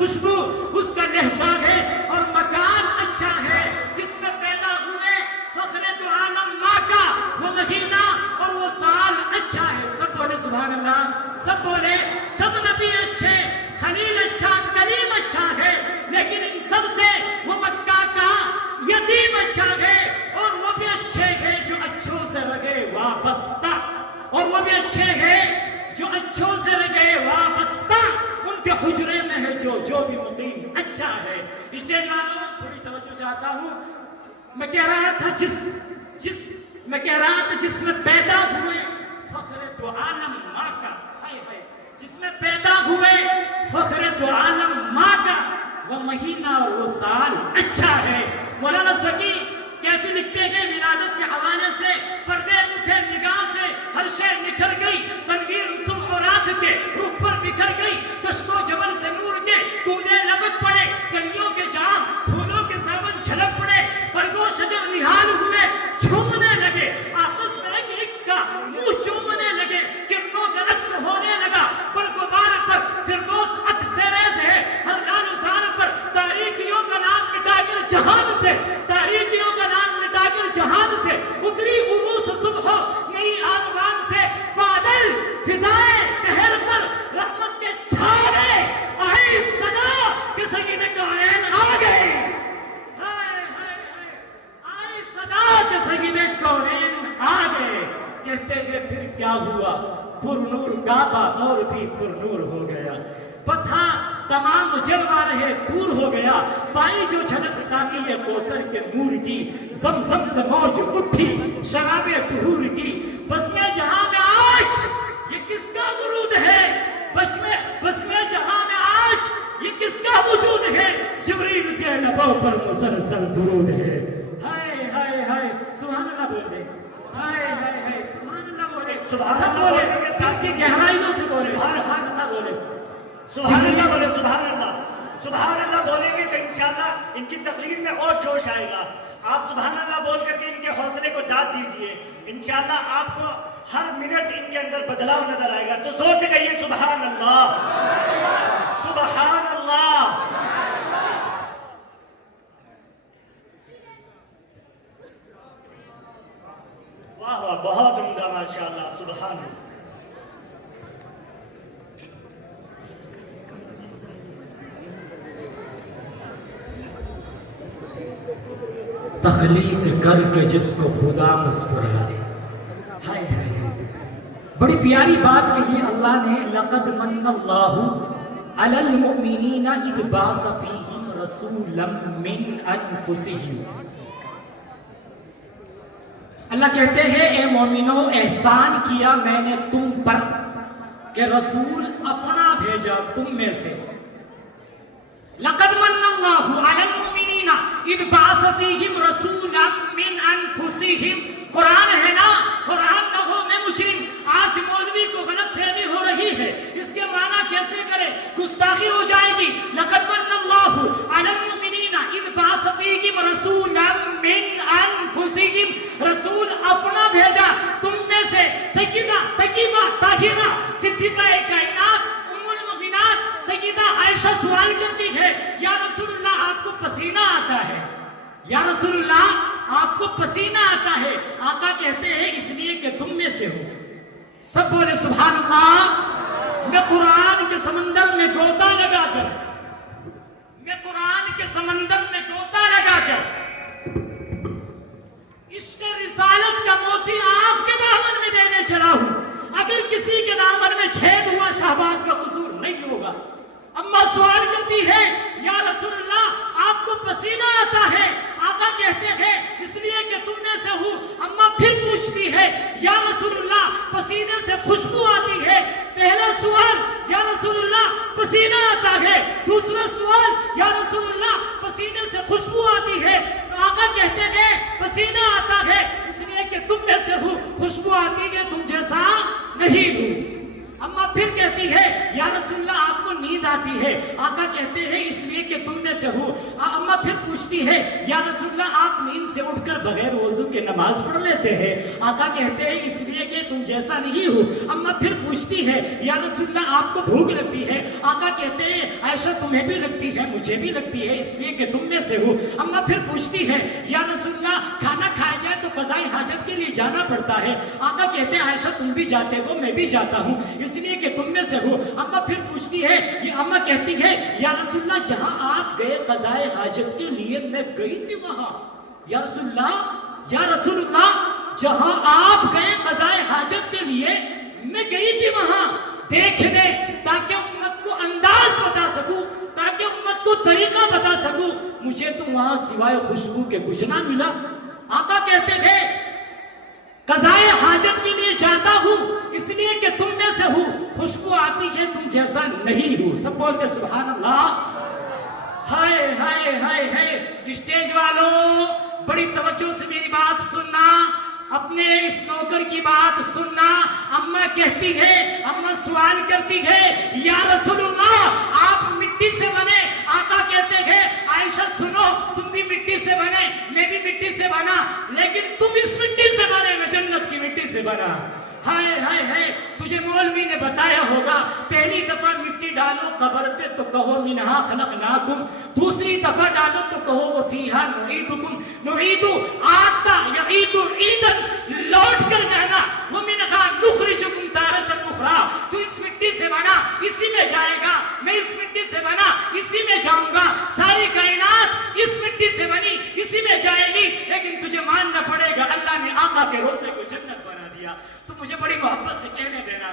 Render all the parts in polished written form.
خوشبو اس کا لہجہ ہے اور مکان اچھا ہے جس میں پیدا ہوئے فخر دو عالم ماں کا وہ مہینہ اور وہ سال اچھا ہے. سب بولے سبحان اللہ, سب بولے. سب نبی اچھے, خلیل اچھا, کریم اچھا ہے, لیکن ان سب سے وہ مکہ کا یتیم اچھا ہے. اور وہ بھی اچھے ہیں جو اچھوں سے لگے وابستہ, اور وہ بھی اچھے ہیں جو اچھوں سے لگے وابستہ. ان کے حجرے میں ہے جو بھی مقیم اچھا ہے. اسٹیج والوں تھوڑی توجہ چاہتا ہوں. میں کہہ رہا تھا جس میں پیدا ہوئے فخر دو عالم ماں کا, جس میں پیدا ہوئے فخر دو عالم ماں کا وہ مہینہ اور وہ سال اچھا ہے. مولانا سکی کیسے لکھتے ہیں ولادت کے حوالے سے, پردے اٹھے نگاہ سے ہر شے نکھر گئی, تنویر صبح اور رات کے روح پر بکھر گئی, دشت و جبل سے نور کے کونے لبک پڑے, کلیوں کے جام پھولوں کے ساون جھلک پڑے, برگو شجر نہال ہوئے جھومنے لگے, آپس میں ایک کا منہ چومنے لگے, کرنوں کا رقص ہونے لگا, برگوبار پر فردوس اب سیریز ہے, ہر لال زار پر تاریکیوں کا نام مٹا کر جہان سے, تاریکیوں کا نام مٹا کر جہان سے اتری عروس صبح نئی آسمان سے, بادل فضائے کہر پر رحمت کے چھاڑے, آئی صدا کہ سکینہ کونین آ گئے, آئی صدا کہ سکینہ کونین آ گئے. کہتے ہیں پھر کیا ہوا, پر نور کعبہ اور بھی پر نور ہو گیا, پتھا تمام جلوہ رہے دور ہو گیا, پائی جو جھلک ساقی کوثر کے نور کی, زمزم سے موج اٹھی شراب طہور کی. بس میں جہاں میں آج یہ کس کا ورود ہے, بس میں جہاں میں آج یہ کس کا وجود ہے, جبریل کے لبوں پر مسلسل درود ہے. ہائے ہائے ہائے سبحان اللہ بولے, ہائے ہائے ہائے سبحان اللہ بولے, سبحان اللہ بولے, سب کی گہرائیوں سے بولے, سبحان اللہ بولے, سبحان اللہ بولے, سبحان اللہ, سبحان اللہ بولیں گے تو انشاءاللہ ان کی تقریر میں اور جوش آئے گا. آپ سبحان اللہ بول کر کے ان کے حوصلے کو داد دیجئے, انشاءاللہ آپ کو ہر منٹ ان کے اندر بدلاؤ نظر آئے گا. تو زور سے کہیے سبحان اللہ, سبحان اللہ. واہ واہ, بہت عمدہ, ماشاءاللہ, سبحان اللہ. تخلیق کر کے جس کو خدا مسکرائے. ہائے ہائے, بڑی پیاری بات کہی اللہ نے, لقد من اللہ علی المؤمنین اذ بعث فیہم رسولا من انفسہم. اللہ کہتے ہیں اے مومنو, احسان کیا میں نے تم پر کہ رسول اپنا بھیجا تم میں سے. لقد من اللہ علی المؤمنین اذ بعث فیہم رسولا من انفسہم. قرآن ہے نا, قرآن نہ ہو میں مجرم. آج مولوی کو غلط فہمی ہو رہی ہے, اس کے معنی کیسے کرے, گستاخی ہو جائے گی. لقد من اللہ علی المؤمنین اذ بعث فیہم رسولا من انفسہم. رسول اپنا بھیجا تم میں سے. سیدہ طیبہ طاہرہ صدیقہ کائنات ام المؤمنات سیدہ عائشہ سوال کرتی ہے, یا رسول اللہ آپ کو پسینہ آتا ہے, یا رسول اللہ آپ کو پسینہ آتا ہے. آقا کہتے ہیں اس لیے کہ تم میں سے ہو. سب بولے سبحان اللہ. میں قرآن کے سمندر میں گوتا لگا کر, میں قرآن کے سمندر میں گوتا لگا کر عشق رسالت کا موتی آپ کے دامن میں دینے چلا ہوں. اگر کسی کے دامن میں چھید ہوا شہباز کا قصور نہیں ہوگا. اما سوال کرتی ہے یا رسول اللہ آپ کو پسینہ آتا ہے. آقا کہتے ہیں اس لیے کہ تم میں سے ہوں. اما پھر پوچھتی ہے یا رسول اللہ پسینے سے خوشبو آتی ہے. پہلا سوال یا رسول اللہ پسینہ آتا ہے, دوسرا سوال یا رسول اللہ پسینے سے خوشبو آتی ہے. آقا کہتے ہیں پسینہ آتا ہے اس لیے کہ تم میں سے ہوں, خوشبو آتی ہے تم جیسا نہیں ہوں. اما پھر کہتی ہے یا رسول اللہ آپ کو نیند آتی ہے؟ آقا کہتے ہیں اس لیے کہ تم میں سے ہو۔ اما پھر پوچھتی ہے یا رسول اللہ آپ نیند سے اٹھ کر بغیر وضو کے نماز پڑھ لیتے ہیں؟ آقا کہتے ہیں اس لیے کہ تم جیسا نہیں ہو۔ اما پھر پوچھتی ہے یا رسول اللہ آپ کو بھوک لگتی ہے؟ آقا کہتے ہیں عائشہ تمہیں بھی لگتی ہے مجھے بھی لگتی ہے اس لیے کہ تم میں سے ہو۔ اما پھر پوچھتی ہے یا رسول اللہ کھانا کھایا جائے تو قضاء حاجت کے لیے جانا پڑتا ہے؟ آقا کہتے ہیں عائشہ تم بھی جاتے ہو میں بھی جاتا ہوں اس لیے کہ تم میں سے ہو۔ اما پھر پوچھتی ہے یہ اما کہتی ہے یا رسول اللہ جہاں آپ گئے قضاء حاجت کے لیے میں گئی تھی وہاں۔ یا رسول اللہ جہاں آپ گئے قضاء حاجت کے لیے میں گئی تھی وہاں دیکھنے تاکہ امت کو انداز بتا سکوں تاکہ امت کو طریقہ بتا سکوں مجھے تو وہاں سوائے خوشبو کے کچھ نہ ملا۔ آقا کہتے تھے قضاء حاجت کے لیے جاتا ہوں اس لیے کہ تم میں سے ہوں خوشبو آتی ہے تم جیسا نہیں ہو۔ سب بولتے سبحان اللہ۔ ہائے ہائے ہائے ہائے اسٹیج والوں بڑی توجہ سے میری بات سننا اپنے اس نوکر کی بات سننا۔ اماں کہتی ہے اماں سوال کرتی ہے یا رسول اللہ آپ مٹی سے بنے؟ آقا کہتے ہیں عائشہ سنو تم بھی مٹی سے بنے میں بھی مٹی سے بنا لیکن تم اس مٹی سے بنے میں جنت کی مٹی سے بنا۔ ہائے ہائے ہائے تجھے مولوی نے بتایا ہوگا پہلی دفعہ مٹی ڈالو قبر پہ تو کہو منہا خلقناکم، دوسری دفعہ ڈالو تو کہو وفیہا نعیدکم، نعید آتا یعید عیدن لوٹ کر جانا، ومنہا نخرجکم تارۃ اخری، تو اس مٹی سے بنا اسی میں جائے گا میں اس مٹی سے بنا اسی میں جاؤں گا، ساری کائنات اس مٹی سے بنی اسی میں جائے گی لیکن تجھے ماننا پڑے گا اللہ نے آقا کے روزے کو جنت بنا دیا۔ تو مجھے بڑی محبت سے کہنے دینا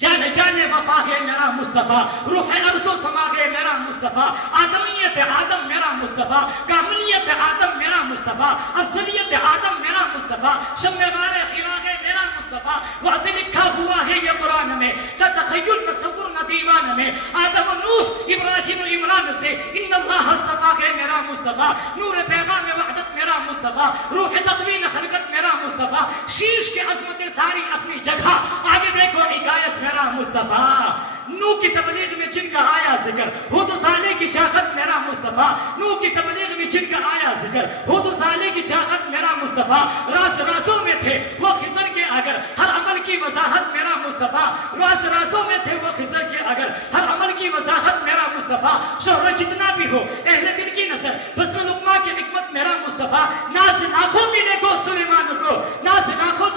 جانے جانے وفا ہے میرا مصطفیٰ، روح عرض و سما ہے میرا مصطفیٰ، آدمیت آدم میرا مصطفیٰ، کاملیت آدم میرا مصطفیٰ، افضلیت آدم میرا مصطفیٰ، شمع غار حرا ہے میرا مصطفیٰ، واضح لکھا ہوا ہے یہ قرآن میں کا تخیل تصور نہ دیوان میں، آدم و نوح ابراہیم و عمران سے ان اللہ اصطفیٰ ہے میرا مصطفیٰ، نور پیغام وحدت میرا مصطفیٰ، روح تقوین خلقت میرا مصطفیٰ، شیش کے عظمتیں ساری اپنی جگہ، آگے دیکھو حکایت میرا مصطفیٰ، نو کی تبلیغ میں جن کا آیا ذکر، ہود و صالح کی شاخت میرا مصطفیٰ، نو کی تبلیغ میں جن کا آیا ذکر، ہود و صالح کی شاخت میرا مصطفیٰ، راز رازوں میں تھے وہ خضر کے اگر ہر عمل کی وضاحت میرا مصطفیٰ، راز رازوں میں تھے وہ خضر کے اگر ہر عمل کی وضاحت میرا مصطفیٰ، شہرت جتنا بھی ہو اہل دل کی نظر بس میں لقمہ کی حکمت میرا مصطفیٰ، ناز لاکھوں ملے کو سلیمان کو، ناز لاکھوں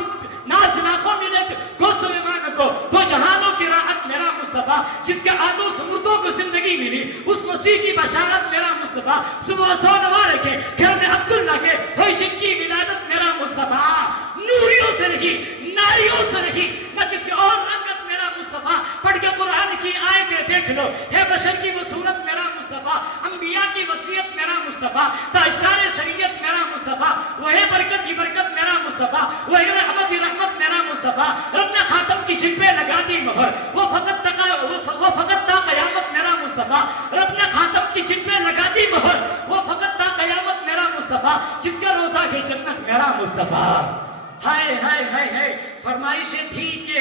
ملے کو سلیمان کو، دو جہانوں کی راحت میرا مصطفیٰ، جس کے آدھوں سمردوں کو زندگی ملی اس مسیح کی بشارت میرا مصطفیٰ، صبح سو نوارے کے گھر میں عبداللہ کے ہوئی جن کی ولادت میرا مصطفیٰ، نوریوں سے نہیں ناریوں سے نہیں نہ کسی اور رنگت میرا مصطفیٰ، پڑھ کے قرآن کی آیتیں دیکھ لو ہے بشر کی وہ صورت میرا مصطفیٰ، انبیاء کی وصیت میرا مصطفیٰ، تاجدار شریعت میرا مصطفیٰ، وہی برکت کی برکت میرا مصطفیٰ، وہی رحمت کی رحمت میرا مصطفیٰ، رب نے خاتم کی جن پہ لگا دی مہر وہ فقط تا قیامت میرا مصطفیٰ، رب نے خاتم کی جن پہ لگا دی مہر وہ فقط تا قیامت میرا مصطفیٰ، جس کا روزہ ہے جنت میرا مصطفیٰ۔ ہائے ہائے ہائے ہائے فرمائشیں تھی کہ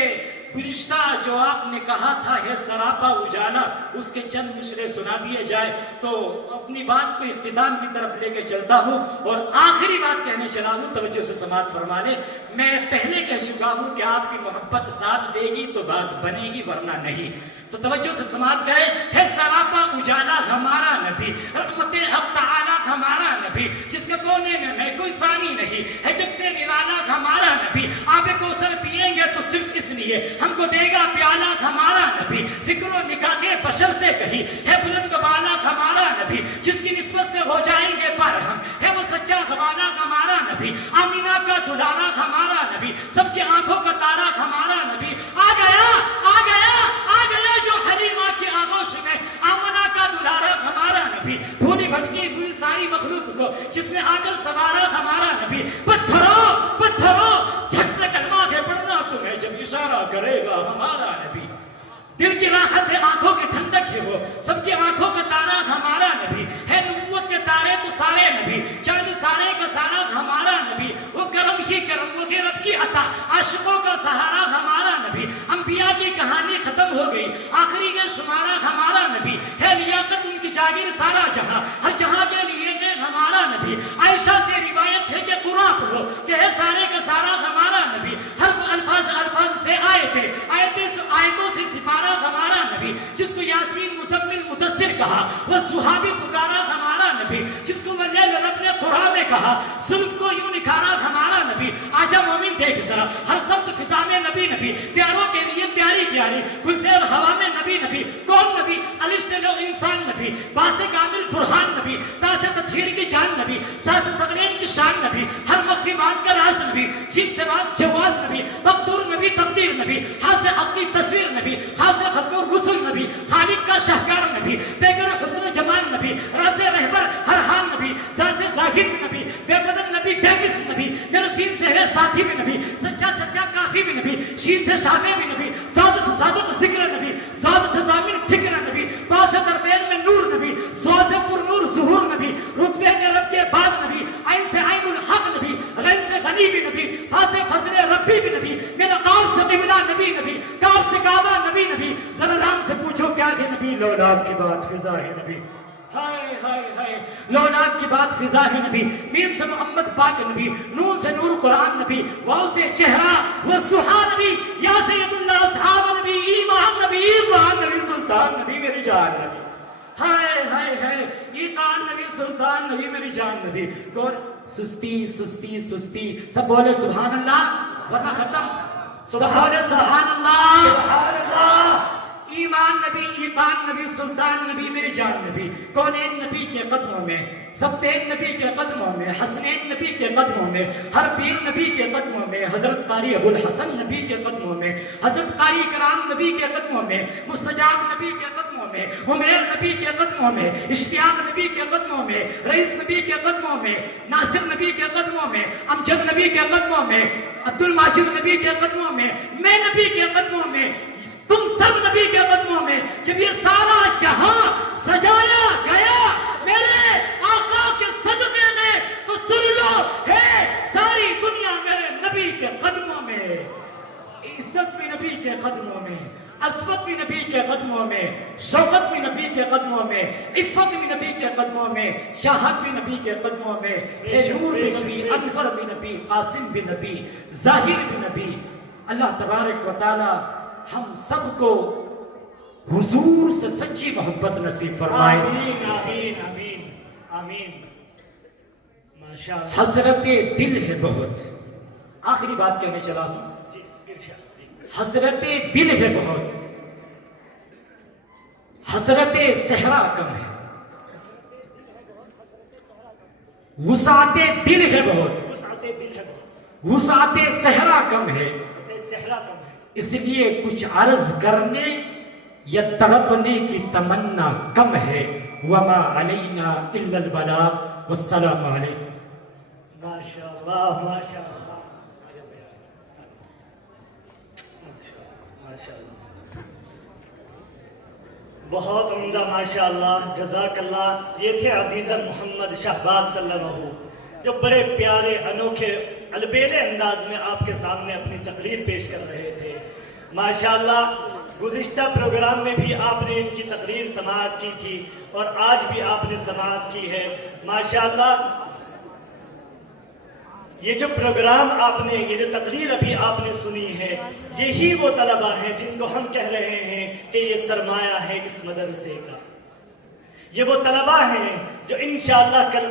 گزشتہ جو آپ نے کہا تھا ہے سراپا اجالا اس کے چند مصرے سنا دیے جائے تو اپنی بات کو اختتام کی طرف لے کے چلتا ہوں اور آخری بات کہنے چلا ہوں، توجہ سے سماعت فرما لیں۔ میں پہلے کہہ چکا ہوں کہ آپ کی محبت ساتھ دے گی تو بات بنے گی ورنہ نہیں، تو توجہ سے سماعت کریں۔ ہے سراپا اجالا ہمارا نبی، رحمت حق تعالی ہمارا نبی، جس کے کونے میں کوئی ثانی نہیں ہے، جگ سے نرالا ہمارا نبی، آب کوثر پیئیں گے تو صرف اس لیے ہم کو دے گا پیالہ ہمارا نبی، فکر و نکاح بشر سے کہی ہے بلند بالا ہمارا نبی، جس کی نسبت سے ہو جائیں گے پر ہم ہے وہ سچا حوالہ ہمارا نبی، آمینہ کا دلارا ہمارا نبی، سب کی آنکھوں کا تارا ہمارا نبی، آ گیا جو حلیمہ کی آغوش میں آمنہ کا دلارا ہمارا نبی، بھولی بھٹکی ہوئی ساری مخلوق کو جس نے آ کر سوارا ہمارا نبی، پتھروں جھٹ سے کلمہ ہے پڑھنا تمہیں جب اشارہ کرے گا ہمارا نبی، دل کی راحت ہے آنکھوں کی ٹھنڈک ہے وہ سب کی آنکھوں کا تارا ہمارا نبی، ہے نبوت کے تارے تو سارے نبی، چاند سارے کا سارا ہمارا نبی، وہ کرم ہی کرم وہ رب کی عطا، عاشقوں کا سہارا ہمارا نبی، انبیاء کی کہانی ختم ختم ہو گئی، آخری کا شمارہ ہمارا نبی ہے، لیاقت ان کی جاگیر سارا جہاں، ہر جہاں کے لیے ہے ہمارا نبی۔ عائشہ سے روایت ہے کہ قرآن پڑھو کہ ہے سارے کا سارا ہمارا نبی، ہر الفاظ سے آئے تھے، آیتوں سے سپارہ ہمارا نبی، جس کو یاسین مزمل مدثر کہا، وہ صحابی پکارا ہمارا نبی، جس کو ولیل رب نے قرآن میں کہا، سلف کو یوں نکھارا ہمارا نبی۔ آجا مومن دیکھ ذرا، ہر سبت فضا میں نبی نبی، پیاروں کے لیے پیاری پیاری، گلزیر ہوا میں نبی نبی، کون نبی؟ الف سے لو انسان نبی، باس کامل برہان نبی، تاس تطہیر کی جان نبی، ساس صغرین کی شان نبی، ہر مخفی بات کا راز نبی، جن سے بات جواز نبی، مقدور نبی تقدیر نبی، ہاتھ سے اپنی تصویر نبی، ہاتھ سے ختم رسول نبی، خالق کا شہکار نبی، پیگر حسن جمال نبی، راز رہبر ہر حال نبی، ذات ظاہر نبی، بے بدن نبی، بے قسم نبی، میرے سین سے ہے ساتھی بھی نبی، سچا سچا کافی بھی نبی، شین سے شافی بھی نبی، ذات سے صادق ذکر نبی، ذات سے ضامن فکر نبی، تو سے درفین میں نور نبی، سو سے پر نور ظہور نبی، رتبے کے رب کے بعد نبی، عین سے عین الحق نبی، غیر سے غنی بھی نبی، فا سے فضل ربی بھی نبی، میرا قاف سے قبلہ نبی نبی، کاف سے کعبہ نبی نبی، ذرا نام سے پوچھو کیا ہے نبی؟ لولاک کی بات فضا ہے نبی، ہائے ہائے ہائے لولاک کی بات فضا ہے نبی، میم سے محمد پاک نبی، نون سے نور قرآن نبی، واو سے چہرہ و سہا نبی، یا سید اللہ اصحاب نبی، ایمان نبی، ایمان نبی، سلطان نبی، میری جان نبی، ہائے ہائے ہائے ایمان نبی، سلطان نبی، میری جان نبی۔ کون؟ سستی سستی سستی، سب بولے سبحان اللہ ورنہ ختم، سب بولے سبحان اللہ، سبحان اللہ۔ ایمان نبی، ایمان نبی، سلطان نبی، میری جان نبی، کونین نبی کے قدموں میں، سبتین نبی کے قدموں میں، حسنین نبی کے قدموں میں، ہر پیر نبی کے قدموں میں، حضرت قاری ابو الحسن نبی کے قدموں میں، حضرت قاری کرام نبی کے قدموں میں، مستجاب نبی کے قدموں میں، عمیر نبی کے قدموں میں، اشتیاق نبی کے قدموں میں، رئیس نبی کے قدموں میں، ناصر نبی کے قدموں میں، امجد نبی کے قدموں میں، عبد الماجد نبی کے قدموں میں، میں نبی کے قدموں میں، تم سب نبی کے قدموں میں، جب یہ سارا جہاں سجایا گیا میرے آقا کے صدقے میں، تو سن لو ہے ساری دنیا میرے نبی کے قدموں میں، عزت بھی نبی کے قدموں میں، عصمت بھی نبی کے قدموں میں، شوقت بھی نبی کے قدموں میں، عفت بھی نبی کے قدموں میں، شاہت بھی نبی کے قدموں میں، نور بھی نبی، اصغر بھی نبی، قاسم بھی نبی، ظاہر بھی نبی۔ اللہ تبارک و تعالی ہم سب کو حضور سے سچی محبت نصیب فرمائے۔ آمین آمین آمین آمین۔ ماشاءاللہ۔ حسرت دل ہے بہت، آخری بات کہنے چلا ہوں، جی ارشاد۔ حسرت دل ہے بہت، حسرت صحرا کم ہے، وسعت دل ہے بہت، وسعت دل ہے بہت، وسعت صحرا کم ہے، وسعت صحرا کم ہے۔ اس لیے کچھ عرض کرنے یا تڑپنے کی تمنا کم ہے۔ وما علینا الا البلاغ والسلام علیکم۔ ماشاءاللہ ماشاءاللہ ماشاءاللہ، بہت عمدہ، ماشاءاللہ، جزاک اللہ۔ یہ تھے عزیزاً محمد شہباز صلی اللہ علیہ وسلم، جو بڑے پیارے انوکھے البیلے انداز میں آپ کے سامنے اپنی تقریر پیش کر رہے تھے۔ ماشاءاللہ گزشتہ پروگرام میں بھی آپ نے ان کی تقریر سماعت کی تھی اور آج بھی آپ نے سماعت کی ہے۔ ماشاءاللہ یہ جو پروگرام آپ نے، یہ جو تقریر ابھی آپ نے سنی ہے، یہی وہ طلبہ ہیں جن کو ہم کہہ رہے ہیں کہ یہ سرمایہ ہے اس مدرسے کا۔ یہ وہ طلبہ ہیں جو انشاءاللہ کل